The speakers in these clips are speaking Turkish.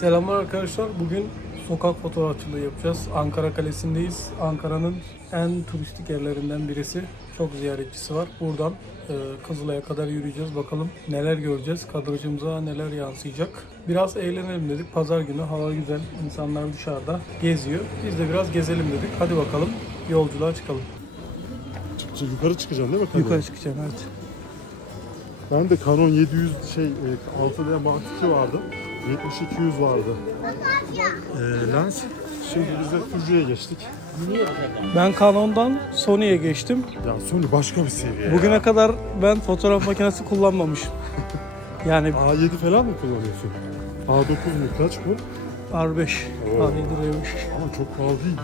Selamlar arkadaşlar. Bugün sokak fotoğrafçılığı yapacağız. Ankara Kalesi'ndeyiz. Ankara'nın en turistik yerlerinden birisi. Çok ziyaretçisi var. Buradan Kızılay'a kadar yürüyeceğiz. Bakalım neler göreceğiz. Kadrajımıza neler yansıyacak. Biraz eğlenelim dedik. Pazar günü hava güzel. İnsanlar dışarıda geziyor. Biz de biraz gezelim dedik. Hadi bakalım yolculuğa çıkalım. Yukarı çıkacaksın değil mi? Yukarı çıkacağım, evet. Ben de Canon 700 6D Mark II vardı. 70-200 vardı. Lens. Şimdi biz de Fuji'ye geçtik. Ben Canon'dan Sony'ye geçtim. Ya Sony başka bir seviye. Bugüne kadar ben fotoğraf makinesi kullanmamışım. Yani A7 falan mı kullanıyorsun? A9 mu? Kaç bu? R5. Oo. A7 R5. Ama çok pahalı değil.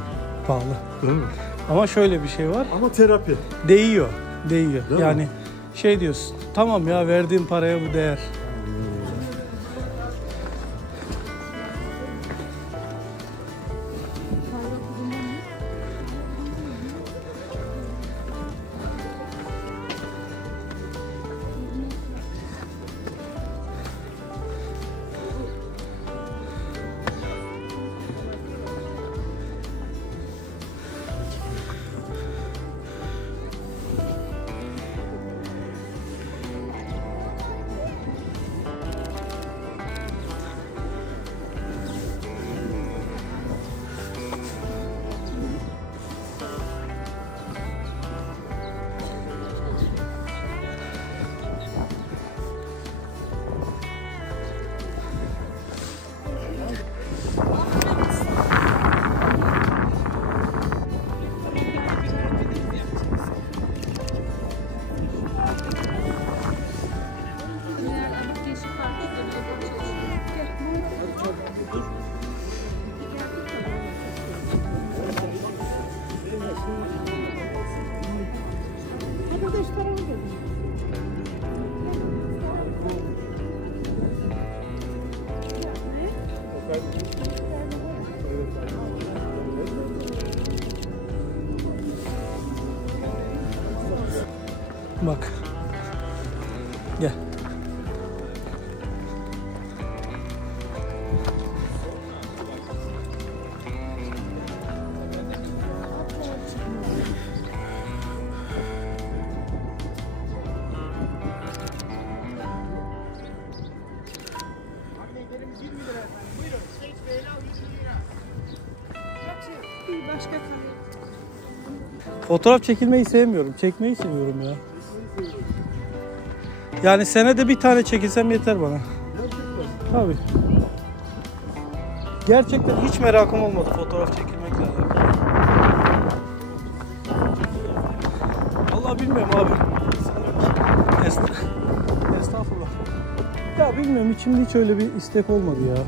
Pahalı. Değil mi? Ama şöyle bir şey var. Ama terapi. Değiyor. Değiyor. Değil yani mi? şey diyorsun. Tamam ya, verdiğim paraya bu değer. Bak. Gel. Fotoğraf çekilmeyi sevmiyorum. Çekmeyi seviyorum ya. Yani senede bir tane çekilsem yeter bana. Tabii. Gerçekten hiç merakım olmadı fotoğraf çekilmekle alakalı. Vallahi bilmiyorum abi. Estağfurullah. Ya bilmiyorum, içimde hiç öyle bir istek olmadı ya.